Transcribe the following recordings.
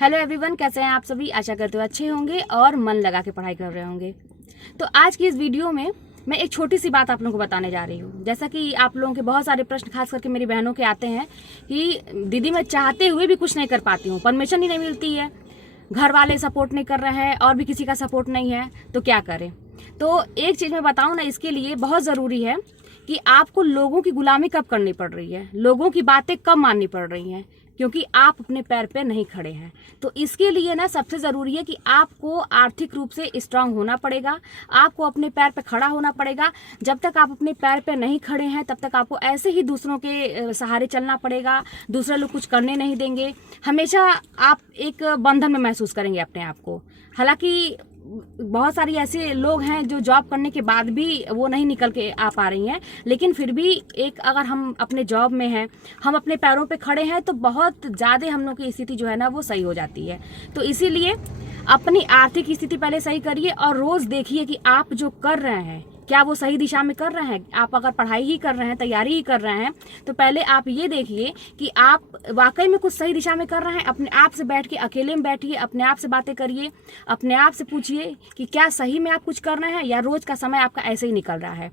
Hello everyone, कैसे हैं आप सभी। आशा करते हो अच्छे होंगे और मन लगा के पढ़ाई कर रहे होंगे। तो आज की इस वीडियो में मैं एक छोटी सी बात आप लोगों को बताने जा रही हूँ। जैसा कि आप लोगों के बहुत सारे प्रश्न खास करके मेरी बहनों के आते हैं कि दीदी मैं चाहते हुए भी कुछ नहीं कर पाती हूँ, परमिशन ही नहीं मिलती है, घर वाले सपोर्ट नहीं कर रहे हैं और भी किसी का सपोर्ट नहीं है, तो क्या करें। तो एक चीज़ मैं बताऊँ ना, इसके लिए बहुत ज़रूरी है कि आपको लोगों की गुलामी कब करनी पड़ रही है, लोगों की बातें कब माननी पड़ रही हैं, क्योंकि आप अपने पैर पे नहीं खड़े हैं। तो इसके लिए ना सबसे ज़रूरी है कि आपको आर्थिक रूप से स्ट्रांग होना पड़ेगा, आपको अपने पैर पे खड़ा होना पड़ेगा। जब तक आप अपने पैर पे नहीं खड़े हैं तब तक आपको ऐसे ही दूसरों के सहारे चलना पड़ेगा, दूसरे लोग कुछ करने नहीं देंगे। हमेशा आप एक बंधन में महसूस करेंगे अपने आप को। हालांकि बहुत सारी ऐसे लोग हैं जो जॉब करने के बाद भी वो नहीं निकल के आ पा रही हैं, लेकिन फिर भी एक अगर हम अपने जॉब में हैं, हम अपने पैरों पे खड़े हैं, तो बहुत ज़्यादा हम लोग की स्थिति जो है ना वो सही हो जाती है। तो इसीलिए अपनी आर्थिक स्थिति पहले सही करिए और रोज़ देखिए कि आप जो कर रहे हैं क्या वो सही दिशा में कर रहे हैं। आप अगर पढ़ाई ही कर रहे हैं, तैयारी ही कर रहे हैं, तो पहले आप ये देखिए कि आप वाकई में कुछ सही दिशा में कर रहे हैं। अपने आप से बैठ के अकेले में बैठिए, अपने आप से बातें करिए, अपने आप से पूछिए कि क्या सही में आप कुछ कर रहे हैं या रोज का समय आपका ऐसे ही निकल रहा है।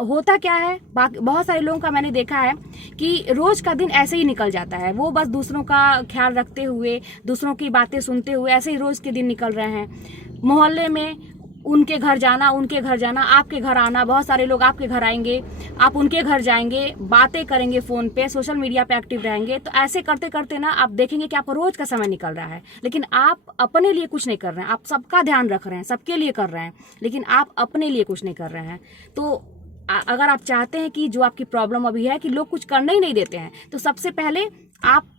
होता क्या है, बहुत सारे लोगों का मैंने देखा है कि रोज का दिन ऐसे ही निकल जाता है, वो बस दूसरों का ख्याल रखते हुए, दूसरों की बातें सुनते हुए ऐसे ही रोज के दिन निकल रहे हैं। मोहल्ले में उनके घर जाना, उनके घर जाना, आपके घर आना, बहुत सारे लोग आपके घर आएंगे, आप उनके घर जाएंगे, बातें करेंगे फ़ोन पे, सोशल मीडिया पे एक्टिव रहेंगे। तो ऐसे करते करते ना आप देखेंगे कि आपका रोज का समय निकल रहा है, लेकिन आप अपने लिए कुछ नहीं कर रहे हैं। आप सबका ध्यान रख रहे हैं, सबके लिए कर रहे हैं, लेकिन आप अपने लिए कुछ नहीं कर रहे हैं। तो अगर आप चाहते हैं कि जो आपकी प्रॉब्लम अभी है कि लोग कुछ करने ही नहीं देते हैं, तो सबसे पहले आप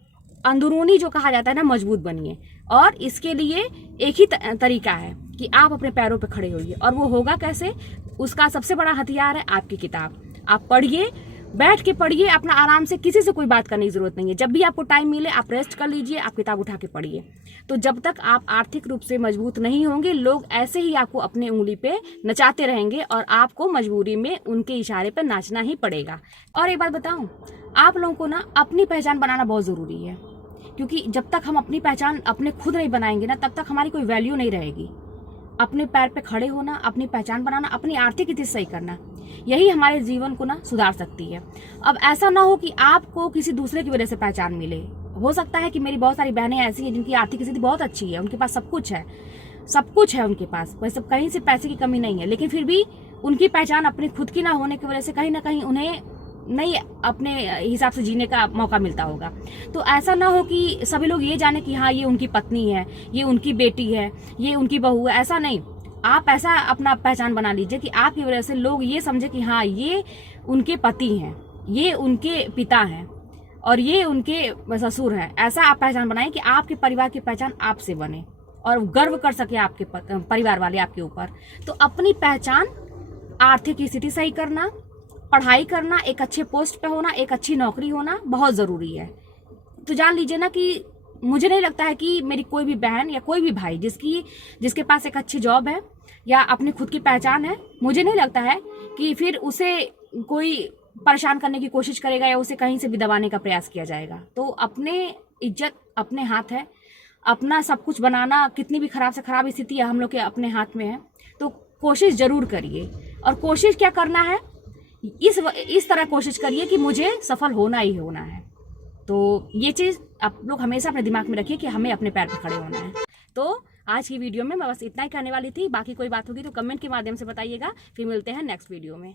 अंदरूनी जो कहा जाता है ना मजबूत बनिए। और इसके लिए एक ही तरीका है कि आप अपने पैरों पे खड़े होइए। और वो होगा कैसे, उसका सबसे बड़ा हथियार है आपकी किताब। आप पढ़िए, बैठ के पढ़िए, अपना आराम से, किसी से कोई बात करने की जरूरत नहीं है। जब भी आपको टाइम मिले आप रेस्ट कर लीजिए, आप किताब उठा के पढ़िए। तो जब तक आप आर्थिक रूप से मजबूत नहीं होंगे, लोग ऐसे ही आपको अपने उंगली पे नचाते रहेंगे और आपको मजबूरी में उनके इशारे पर नाचना ही पड़ेगा। और एक बात बताऊं, आप लोगों को ना अपनी पहचान बनाना बहुत जरूरी है, क्योंकि जब तक हम अपनी पहचान अपने खुद नहीं बनाएंगे ना, तब तक हमारी कोई वैल्यू नहीं रहेगी। अपने पैर पे खड़े होना, अपनी पहचान बनाना, अपनी आर्थिक स्थिति सही करना, यही हमारे जीवन को ना सुधार सकती है। अब ऐसा ना हो कि आपको किसी दूसरे की वजह से पहचान मिले। हो सकता है कि मेरी बहुत सारी बहनें ऐसी हैं जिनकी आर्थिक स्थिति बहुत अच्छी है, उनके पास सब कुछ है, सब कुछ है उनके पास, वैसे कहीं से पैसे की कमी नहीं है, लेकिन फिर भी उनकी पहचान अपनी खुद की ना होने की वजह से कहीं ना कहीं उन्हें नहीं अपने हिसाब से जीने का मौका मिलता होगा। तो ऐसा ना हो कि सभी लोग ये जाने कि हाँ ये उनकी पत्नी है, ये उनकी बेटी है, ये उनकी बहू है। ऐसा नहीं, आप ऐसा अपना पहचान बना लीजिए कि आपकी वजह से लोग ये समझे कि हाँ ये उनके पति हैं, ये उनके पिता हैं और ये उनके ससुर हैं। ऐसा आप पहचान बनाएं कि आपके परिवार की पहचान आपसे बने और गर्व कर सके आपके परिवार वाले आपके ऊपर। तो अपनी पहचान, आर्थिक स्थिति सही करना, पढ़ाई करना, एक अच्छे पोस्ट पे होना, एक अच्छी नौकरी होना बहुत ज़रूरी है। तो जान लीजिए ना कि मुझे नहीं लगता है कि मेरी कोई भी बहन या कोई भी भाई जिसके पास एक अच्छी जॉब है या अपनी खुद की पहचान है, मुझे नहीं लगता है कि फिर उसे कोई परेशान करने की कोशिश करेगा या उसे कहीं से भी दबाने का प्रयास किया जाएगा। तो अपने इज्जत अपने हाथ है, अपना सब कुछ बनाना, कितनी भी खराब से खराब स्थिति है हम लोग के अपने हाथ में है। तो कोशिश ज़रूर करिए, और कोशिश क्या करना है, इस तरह कोशिश करिए कि मुझे सफल होना ही होना है। तो ये चीज़ आप लोग हमेशा अपने दिमाग में रखिए कि हमें अपने पैर पर खड़े होना है। तो आज की वीडियो में मैं बस इतना ही कहने वाली थी। बाकी कोई बात होगी तो कमेंट के माध्यम से बताइएगा। फिर मिलते हैं नेक्स्ट वीडियो में।